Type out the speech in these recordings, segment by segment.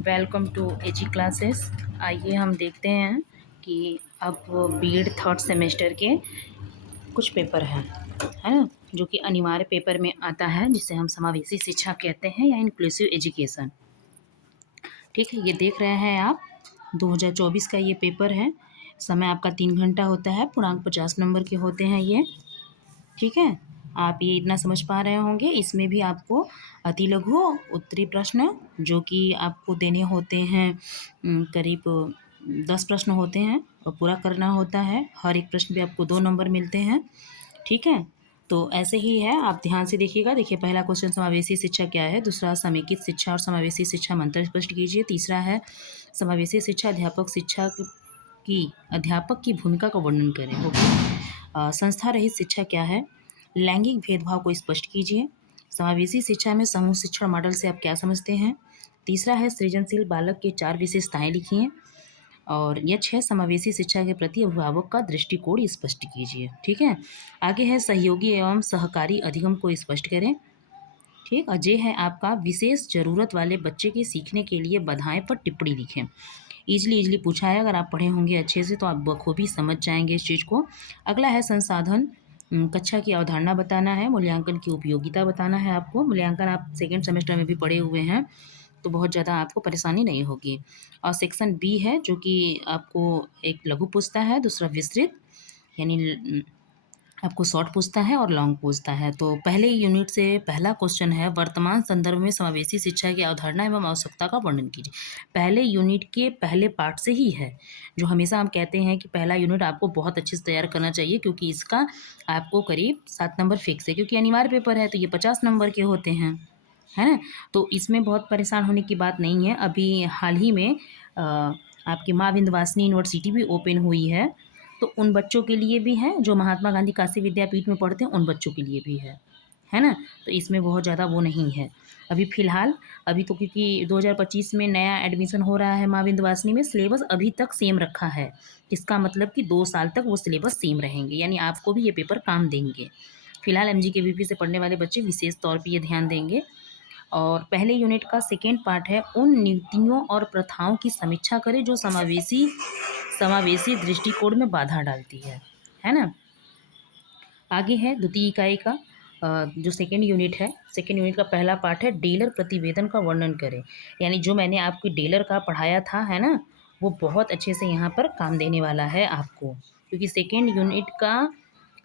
Welcome to AG classes. आइए हम देखते हैं कि अब बीएड थर्ड सेमेस्टर के कुछ पेपर हैं, है ना, जो कि अनिवार्य पेपर में आता है, जिसे हम समावेशी शिक्षा कहते हैं या इंक्लूसिव एजुकेशन। ठीक है, ये देख रहे हैं आप 2024 का ये पेपर है। समय आपका 3 घंटा होता है, पूर्णांक 50 नंबर के होते हैं ये। ठीक है, आप ये इतना समझ पा रहे होंगे। इसमें भी आपको अति लघु उत्तरी प्रश्न जो कि आपको देने होते हैं, करीब 10 प्रश्न होते हैं और पूरा करना होता है। हर एक प्रश्न पे आपको 2 नंबर मिलते हैं। ठीक है, तो ऐसे ही है, आप ध्यान से देखिएगा। देखिए, पहला क्वेश्चन समावेशी शिक्षा क्या है, दूसरा समेकित शिक्षा और समावेशी शिक्षा में अंतर स्पष्ट कीजिए, तीसरा है समावेशी शिक्षा अध्यापक की भूमिका का वर्णन करें। ओके, संस्था रहित शिक्षा क्या है, लैंगिक भेदभाव को स्पष्ट कीजिए, समावेशी शिक्षा में समूह शिक्षण मॉडल से आप क्या समझते हैं, तीसरा है सृजनशील बालक के 4 विशेषताएं लिखिए, और यह 6 समावेशी शिक्षा के प्रति अभिभावक का दृष्टिकोण स्पष्ट कीजिए। ठीक है, आगे है सहयोगी एवं सहकारी अधिगम को स्पष्ट करें। ठीक, और ये है आपका विशेष जरूरत वाले बच्चे के सीखने के लिए बाधाएं पर टिप्पणी लिखें। इजली पूछा है, अगर आप पढ़े होंगे अच्छे से तो आप बखूबी समझ जाएंगे इस चीज़ को। अगला है संसाधन, कक्षा की अवधारणा बताना है, मूल्यांकन की उपयोगिता बताना है आपको। मूल्यांकन आप सेकेंड सेमेस्टर में भी पढ़े हुए हैं, तो बहुत ज़्यादा आपको परेशानी नहीं होगी। और सेक्शन बी है, जो कि आपको एक लघु पूछता है, दूसरा विस्तृत यानी आपको शॉर्ट पूछता है और लॉन्ग पूछता है। तो पहले यूनिट से पहला क्वेश्चन है, वर्तमान संदर्भ में समावेशी शिक्षा की अवधारणा एवं आवश्यकता का वर्णन कीजिए। पहले यूनिट के पहले पार्ट से ही है, जो हमेशा हम कहते हैं कि पहला यूनिट आपको बहुत अच्छे से तैयार करना चाहिए, क्योंकि इसका आपको करीब 7 नंबर फिक्स है, क्योंकि अनिवार्य पेपर है तो ये 50 नंबर के होते हैं, है ना। तो इसमें बहुत परेशान होने की बात नहीं है। अभी हाल ही में आपकी माँ विंध्यवासिनी यूनिवर्सिटी भी ओपन हुई है, तो उन बच्चों के लिए भी है जो महात्मा गांधी काशी विद्यापीठ में पढ़ते हैं, उन बच्चों के लिए भी है ना। तो इसमें बहुत ज़्यादा वो नहीं है अभी फ़िलहाल। अभी तो क्योंकि 2025 में नया एडमिशन हो रहा है माँ विंध्यवासिनी में, सिलेबस अभी तक सेम रखा है। इसका मतलब कि 2 साल तक वो सिलेबस सेम रहेंगे, यानी आपको भी ये पेपर काम देंगे। फिलहाल MGKVP से पढ़ने वाले बच्चे विशेष तौर पर ये ध्यान देंगे। और पहले यूनिट का सेकेंड पार्ट है, उन नीतियों और प्रथाओं की समीक्षा करें जो समावेशी समावेशी दृष्टिकोण में बाधा डालती है ना। आगे है द्वितीय इकाई का जो सेकेंड यूनिट है, सेकेंड यूनिट का पहला पार्ट है, डीलर प्रतिवेदन का वर्णन करें। यानी जो मैंने आपको डीलर का पढ़ाया था, है ना, वो बहुत अच्छे से यहाँ पर काम देने वाला है आपको, क्योंकि सेकेंड यूनिट का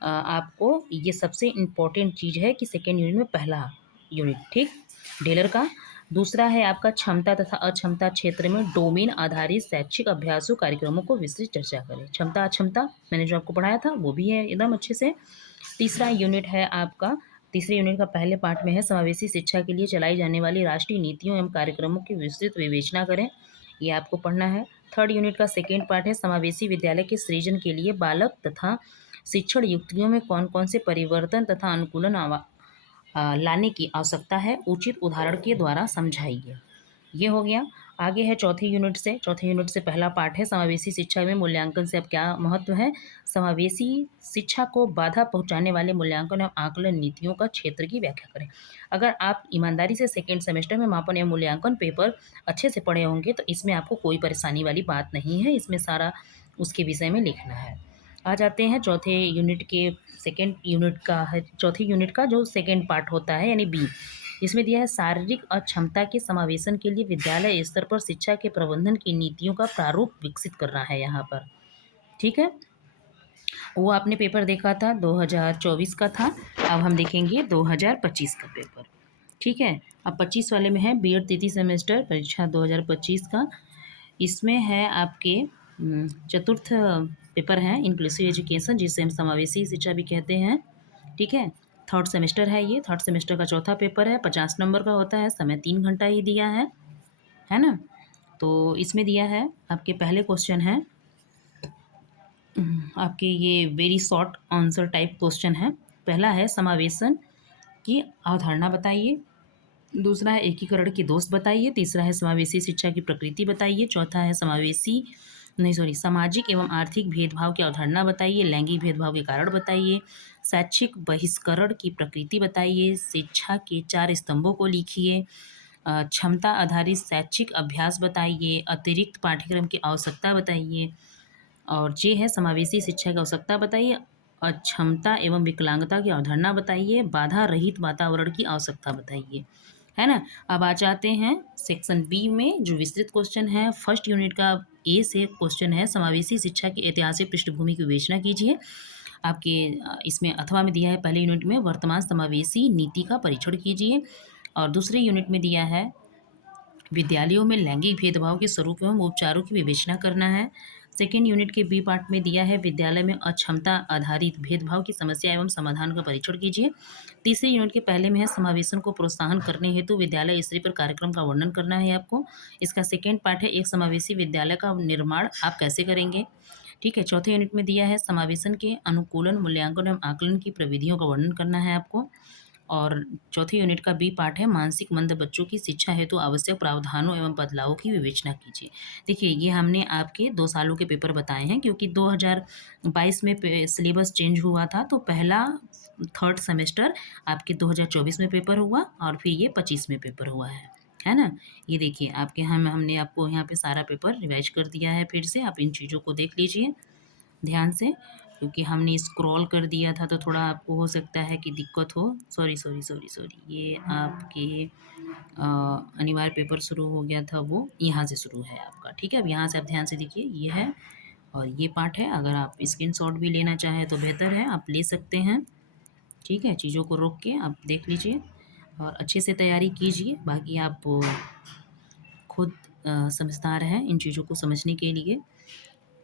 आपको ये सबसे इम्पोर्टेंट चीज़ है कि सेकेंड यूनिट में पहला यूनिट, ठीक, डीलर का। दूसरा है आपका क्षमता तथा अक्षमता क्षेत्र में डोमेन आधारित शैक्षिक अभ्यासों कार्यक्रमों को विस्तृत चर्चा करें। क्षमता अक्षमता मैंने जो आपको पढ़ाया था वो भी है एकदम अच्छे से। तीसरा यूनिट है आपका, तीसरे यूनिट का पहले पार्ट में है, समावेशी शिक्षा के लिए चलाई जाने वाली राष्ट्रीय नीतियों एवं कार्यक्रमों की विस्तृत विवेचना करें, ये आपको पढ़ना है। थर्ड यूनिट का सेकेंड पार्ट है, समावेशी विद्यालय के सृजन के लिए बालक तथा शिक्षण युक्तियों में कौन कौन से परिवर्तन तथा अनुकूलन लाने की आवश्यकता है, उचित उदाहरण के द्वारा समझाइए। ये हो गया। आगे है चौथे यूनिट से पहला पार्ट है, समावेशी शिक्षा में मूल्यांकन से अब क्या महत्व है। समावेशी शिक्षा को बाधा पहुंचाने वाले मूल्यांकन एवं आकलन नीतियों का क्षेत्र की व्याख्या करें। अगर आप ईमानदारी से सेकेंड सेमेस्टर में मापन एवं मूल्यांकन पेपर अच्छे से पढ़े होंगे तो इसमें आपको कोई परेशानी वाली बात नहीं है, इसमें सारा उसके विषय में लिखना है। आ जाते हैं चौथे यूनिट के, सेकेंड यूनिट का है, चौथे यूनिट का जो सेकेंड पार्ट होता है यानी बी, इसमें दिया है शारीरिक अक्षमता के समावेशन के लिए विद्यालय स्तर पर शिक्षा के प्रबंधन की नीतियों का प्रारूप विकसित करना है यहाँ पर। ठीक है, वो आपने पेपर देखा था 2024 का था, अब हम देखेंगे 2025 का पेपर। ठीक है, अब 25 वाले में है बीएड तृतीय सेमेस्टर परीक्षा 2025 का। इसमें है आपके चतुर्थ पेपर है इंक्लूसिव एजुकेशन, जिसे हम समावेशी शिक्षा भी कहते हैं। ठीक है, थर्ड सेमेस्टर है ये, थर्ड सेमेस्टर का चौथा पेपर है, 50 नंबर का होता है, समय 3 घंटा ही दिया है ना। तो इसमें दिया है आपके पहले क्वेश्चन है, आपके ये very short answer type question है। पहला है समावेशन की अवधारणा बताइए, दूसरा है एकीकरण के दोष बताइए, तीसरा है समावेशी शिक्षा की प्रकृति बताइए, चौथा है सामाजिक एवं आर्थिक भेदभाव की अवधारणा बताइए, लैंगिक भेदभाव के कारण बताइए, शैक्षिक बहिष्करण की प्रकृति बताइए, शिक्षा के 4 स्तंभों को लिखिए, क्षमता आधारित शैक्षिक अभ्यास बताइए, अतिरिक्त पाठ्यक्रम की आवश्यकता बताइए, और जे है समावेशी शिक्षा की आवश्यकता बताइए, अक्षमता एवं विकलांगता की अवधारणा बताइए, बाधा रहित वातावरण की आवश्यकता बताइए, है ना। अब आ जाते हैं सेक्शन बी में, जो विस्तृत क्वेश्चन है। फर्स्ट यूनिट का ए से क्वेश्चन है, समावेशी शिक्षा की ऐतिहासिक पृष्ठभूमि की विवेचना कीजिए। आपके इसमें अथवा में दिया है पहले यूनिट में, वर्तमान समावेशी नीति का परीक्षण कीजिए। और दूसरे यूनिट में दिया है, विद्यालयों में लैंगिक भेदभाव के स्वरूप एवं उपचारों की विवेचना करना है। सेकेंड यूनिट के बी पार्ट में दिया है, विद्यालय में अक्षमता आधारित भेदभाव की समस्या एवं समाधान का परीक्षण कीजिए। तीसरे यूनिट के पहले में है, समावेशन को प्रोत्साहन करने हेतु विद्यालय स्तरीय पर कार्यक्रम का वर्णन करना है आपको। इसका सेकेंड पार्ट है, एक समावेशी विद्यालय का निर्माण आप कैसे करेंगे। ठीक है। चौथे यूनिट में दिया है, समावेशन के अनुकूलन, मूल्यांकन एवं आकलन की प्रविधियों का वर्णन करना है आपको। और चौथे यूनिट का बी पार्ट है, मानसिक मंद बच्चों की शिक्षा हेतु आवश्यक प्रावधानों एवं बदलावों की विवेचना कीजिए। देखिए, ये हमने आपके 2 सालों के पेपर बताए हैं, क्योंकि 2022 में सिलेबस चेंज हुआ था, तो पहला थर्ड सेमेस्टर आपके 2024 में पेपर हुआ और फिर ये 25 में पेपर हुआ है ना। ये देखिए आपके हमने आपको यहाँ पे सारा पेपर रिवाइज कर दिया है। फिर से आप इन चीज़ों को देख लीजिए ध्यान से, क्योंकि हमने स्क्रॉल कर दिया था तो थोड़ा आपको हो सकता है कि दिक्कत हो। सॉरी सॉरी सॉरी सॉरी, ये आपके अनिवार्य पेपर शुरू हो गया था, वो यहाँ से शुरू है आपका। ठीक है, अब यहाँ से आप ध्यान से देखिए, ये है और ये पार्ट है। अगर आप स्क्रीनशॉट भी लेना चाहें तो बेहतर है, आप ले सकते हैं। ठीक है, चीज़ों को रोक के आप देख लीजिए और अच्छे से तैयारी कीजिए। बाकी आप खुद समझदार हैं इन चीज़ों को समझने के लिए।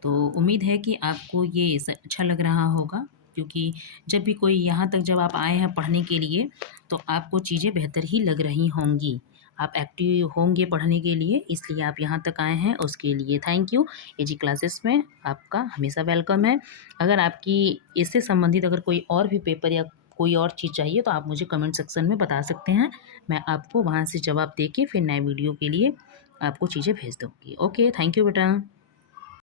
तो उम्मीद है कि आपको ये अच्छा लग रहा होगा, क्योंकि जब भी कोई यहाँ तक जब आप आए हैं पढ़ने के लिए, तो आपको चीज़ें बेहतर ही लग रही होंगी। आप एक्टिव होंगे पढ़ने के लिए, इसलिए आप यहाँ तक आए हैं, उसके लिए थैंक यू। एजी क्लासेस में आपका हमेशा वेलकम है। अगर आपकी इससे संबंधित अगर कोई और भी पेपर या कोई और चीज़ चाहिए तो आप मुझे कमेंट सेक्शन में बता सकते हैं। मैं आपको वहाँ से जवाब दे के फिर नए वीडियो के लिए आपको चीज़ें भेज दूँगी। ओके, थैंक यू बेटा।